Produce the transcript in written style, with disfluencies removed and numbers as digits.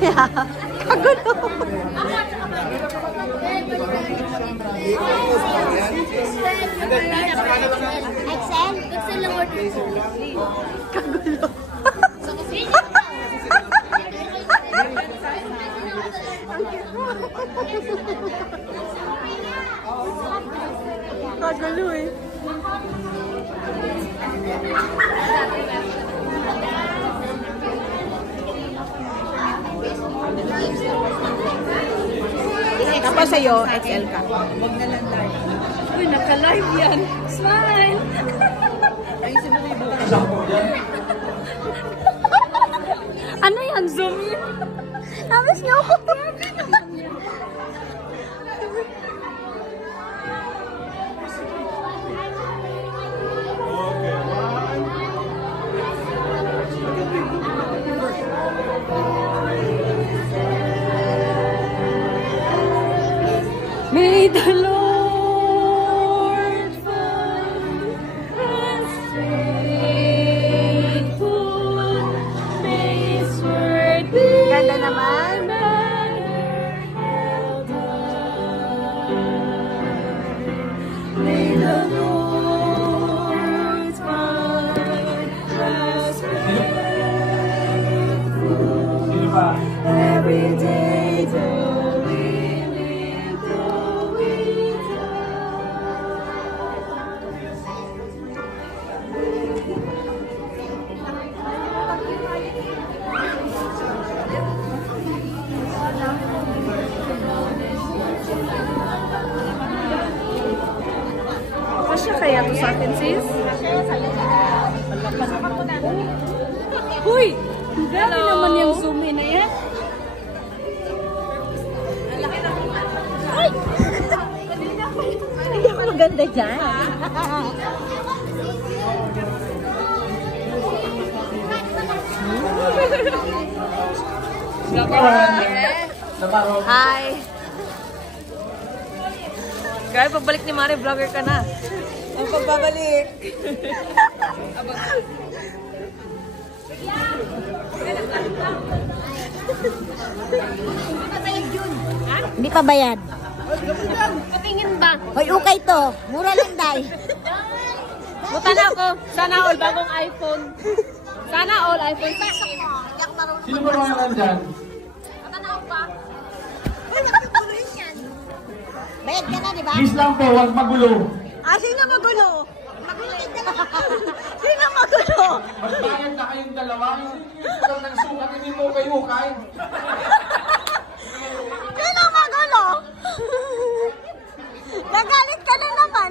Kagulo. Excel? Excel lang order ko. Kagulo. Kagulo eh. Tapos sa'yo, XL ka. Huwag na lang live. Uy, naka-live yan. Smile! Ayusin mo na yung buka. Ano yan? Zoom? Tapos niyo ako. May the Lord find us faithful. May His word be ganda naman. May the Lord find us faithful. Every day till we live, till we Kasya kaya to sa akin, sis? Huy! Grabe naman yung zoom in na yan. Ay! Hindi ako maganda dyan. Hi! Guys, pagbalik ni Mari, vlogger ka na. Ang pagbabalik. Hindi pa bayad. Patingin ba? Hoy, okay to. Mura lang, day. Buta na ako. Sana all bagong iPhone. Sana all iPhone. Pasok mo. Hindi ako marunong. Sino ba mga nandyan? Matanaw pa. Uy, nakapagpuloy yan. Bayad ka na, di ba? Please lang po, huwag magulo. Ah, sino magulo? Magulo din ka naman. Sino magulo? Magbayad na kayong dalawa. Hindi ko ng sukat, hindi mo kayo kain. Sino magulo? Nagalit ka na naman.